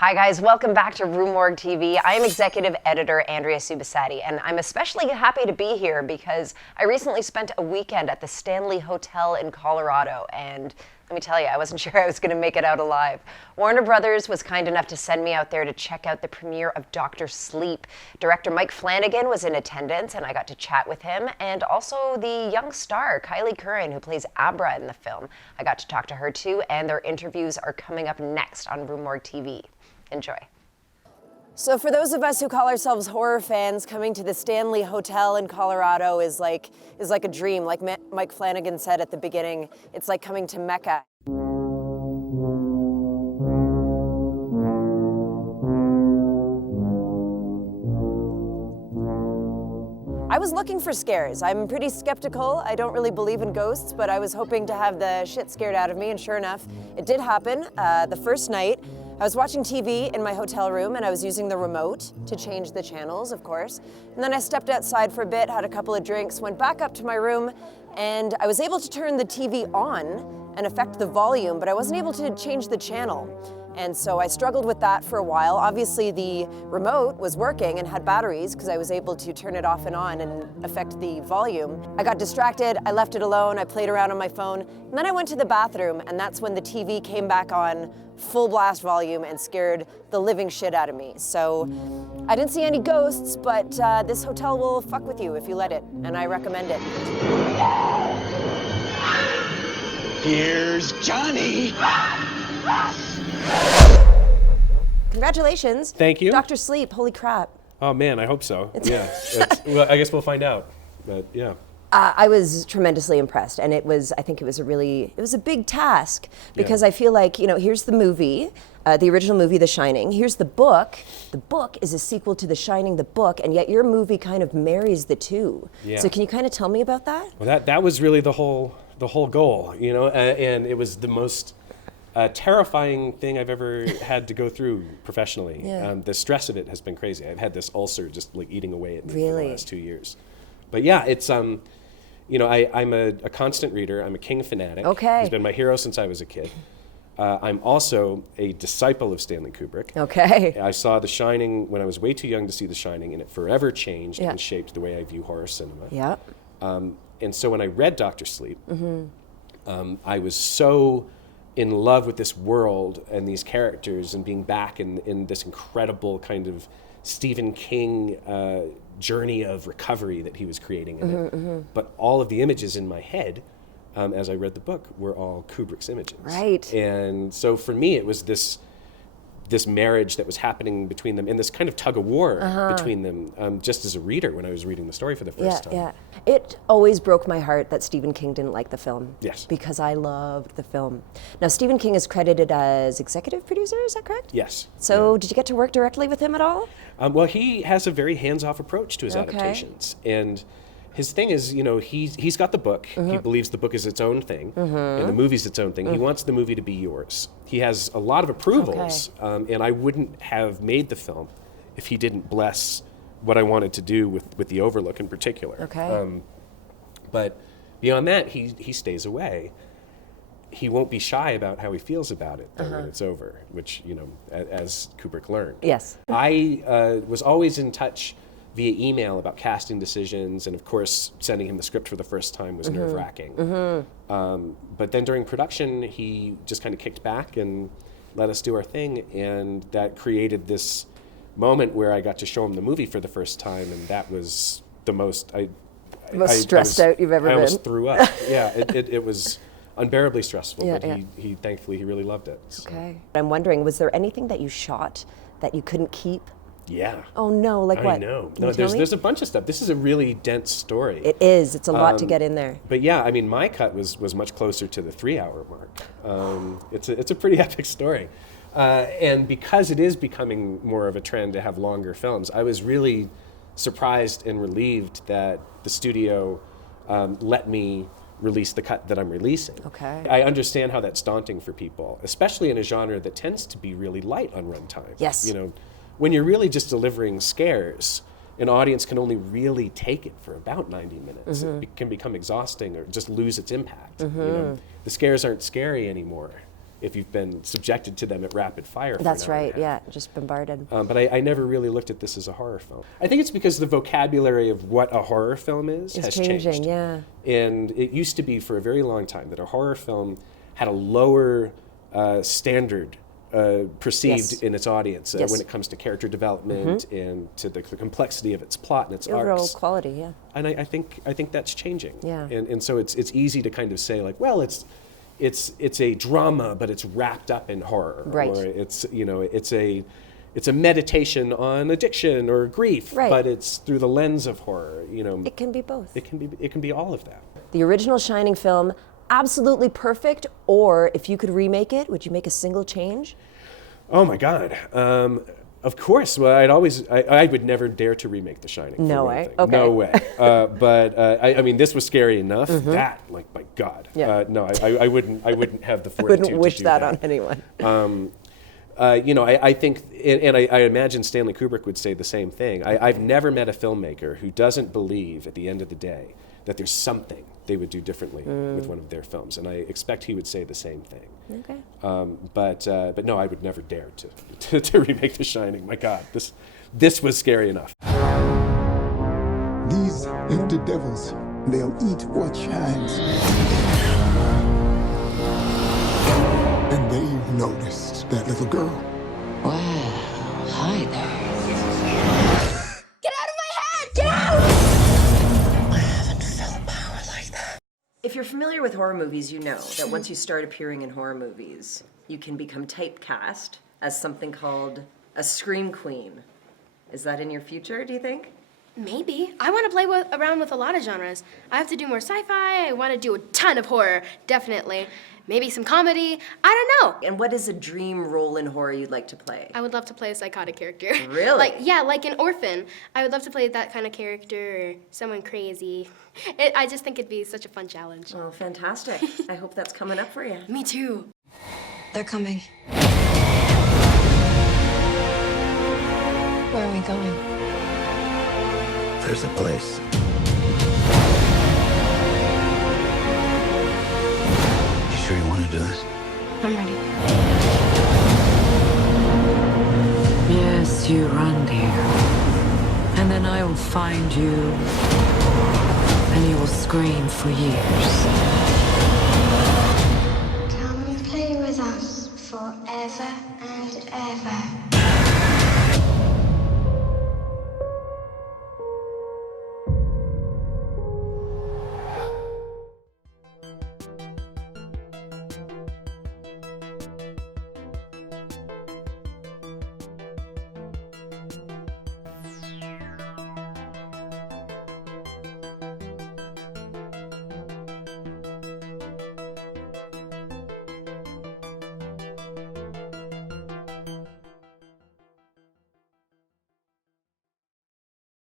Hi guys, welcome back to RUE MORGUE TV. I am executive editor Andrea Subissati, and I'm especially happy to be here because I recently spent a weekend at the Stanley Hotel in Colorado, and let me tell you, I wasn't sure I was going to make it out alive. Warner Brothers was kind enough to send me out there to check out the premiere of Dr. Sleep. Director Michael Flanagan was in attendance, and I got to chat with him, and also the young star, KYLIEGH CURRAN, who plays Abra in the film. I got to talk to her too, and their interviews are coming up next on RUE MORGUE TV. Enjoy. So for those of us who call ourselves horror fans, coming to the Stanley Hotel in Colorado is like a dream. Like Michael Flanagan said at the beginning, it's like coming to Mecca. I was looking for scares. I'm pretty skeptical. I don't really believe in ghosts, but I was hoping to have the shit scared out of me, and sure enough, it did happen. The first night, I was watching TV in my hotel room, and I was using the remote to change the channels, of course. And then I stepped outside for a bit, had a couple of drinks, went back up to my room, and I was able to turn the TV on and affect the volume, but I wasn't able to change the channel. And so I struggled with that for a while. Obviously the remote was working and had batteries because I was able to turn it off and on and affect the volume. I got distracted, I left it alone, I played around on my phone, and then I went to the bathroom, and that's when the TV came back on full blast volume and scared the living shit out of me. So I didn't see any ghosts, but this hotel will fuck with you if you let it, and I recommend it. Here's Johnny. Congratulations. Thank you. Dr. Sleep, holy crap. Oh man, I hope so. Yeah. Well, I guess we'll find out. But yeah. I was tremendously impressed, and I think it was a big task, because I feel like, here's the movie, the original movie, The Shining. Here's the book. The book is a sequel to The Shining, the book, and yet your movie kind of marries the two. Yeah. So can you kind of tell me about that? Well, that was really the whole goal, and it was the most terrifying thing I've ever had to go through professionally. Yeah. The stress of it has been crazy. I've had this ulcer just like eating away at me for Really? the last 2 years. But yeah, it's I'm a constant reader. I'm a King fanatic. Okay. He's been my hero since I was a kid. I'm also a disciple of Stanley Kubrick. Okay. I saw The Shining when I was way too young to see The Shining, and it forever changed Yeah. and shaped the way I view horror cinema. Yeah. And so when I read Dr. Sleep, I was so in love with this world and these characters and being back in this incredible kind of Stephen King journey of recovery that he was creating in it. But all of the images in my head, as I read the book, were all Kubrick's images. Right. And so for me, it was this marriage that was happening between them, and this kind of tug of war between them, just as a reader when I was reading the story for the first time. Yeah. It always broke my heart that Stephen King didn't like the film. Yes. Because I loved the film. Now, Stephen King is credited as executive producer, is that correct? Yes. So did you get to work directly with him at all? Well, he has a very hands-off approach to his Okay. adaptations, and his thing is, he's got the book. He believes the book is its own thing, and the movie's its own thing. He wants the movie to be yours. He has a lot of approvals, and I wouldn't have made the film if he didn't bless what I wanted to do with The Overlook in particular. Okay. But beyond that, he stays away. He won't be shy about how he feels about it when it's over, which, as Kubrick learned. Yes. I was always in touch via email about casting decisions, and of course, sending him the script for the first time was nerve-wracking. But then during production, he just kind of kicked back and let us do our thing, and that created this moment where I got to show him the movie for the first time, and that was the most Stressed out you've ever been. I almost threw up. Yeah, it was unbearably stressful, Yeah, but yeah. he thankfully he really loved it. So. Okay. I'm wondering, was there anything that you shot that you couldn't keep? Yeah. Oh no, like what? I know. Can you tell me? There's a bunch of stuff. This is a really dense story. It is. It's a lot to get in there. But yeah, I mean, my cut was much closer to the 3-hour mark. It's a pretty epic story. And because it is becoming more of a trend to have longer films, I was really surprised and relieved that the studio let me release the cut that I'm releasing. Okay. I understand how that's daunting for people, especially in a genre that tends to be really light on runtime. Yes. When you're really just delivering scares, an audience can only really take it for about 90 minutes. It can become exhausting or just lose its impact. The scares aren't scary anymore. if you've been subjected to them at rapid fire. For That's an hour and right, a half. yeah, just bombarded. But I never really looked at this as a horror film. I think it's because the vocabulary of what a horror film is It's has changing, changed. yeah. And it used to be for a very long time that a horror film had a lower standard perceived Yes. in its audience Yes. when it comes to character development and to the complexity of its plot and its Overall arcs. quality, yeah. And I think that's changing. Yeah. And so it's easy to kind of say like, well, it's a drama, but it's wrapped up in horror. Right. Or it's it's a meditation on addiction or grief, Right. but it's through the lens of horror. It can be both. It can be all of that. The original Shining film, absolutely perfect, or if you could remake it, would you make a single change? Oh my God. Of course. Well, I would never dare to remake The Shining. for No one way? thing. Okay. No way. But I mean, this was scary enough. That, like, my God. Yeah. No, I wouldn't have the I fortitude wouldn't wish to do that on anyone. I think, and I imagine Stanley Kubrick would say the same thing. I've never met a filmmaker who doesn't believe at the end of the day that there's something they would do differently with one of their films, and I expect he would say the same thing. Okay. But no, I would never dare to remake The Shining. My God, this was scary enough. These empty devils, they'll eat what shines. And they've noticed that little girl. Well, hi there. Get out of my head! Get out! I haven't felt power like that. If you're familiar with horror movies, you know that once you start appearing in horror movies, you can become typecast as something called a scream queen. Is that in your future, do you think? Maybe. I want to play around with a lot of genres. I have to do more sci-fi. I want to do a ton of horror, definitely. Maybe some comedy. I don't know. And what is a dream role in horror you'd like to play? I would love to play a psychotic character. Really? Like an orphan. I would love to play that kind of character or someone crazy. I just think it'd be such a fun challenge. Oh, fantastic. I hope that's coming up for you. Me too. They're coming. Where are we going? There's a place. You sure you want to do this? I'm ready. Yes, you run, dear. And then I will find you. And you will scream for years. Come and play with us forever and ever.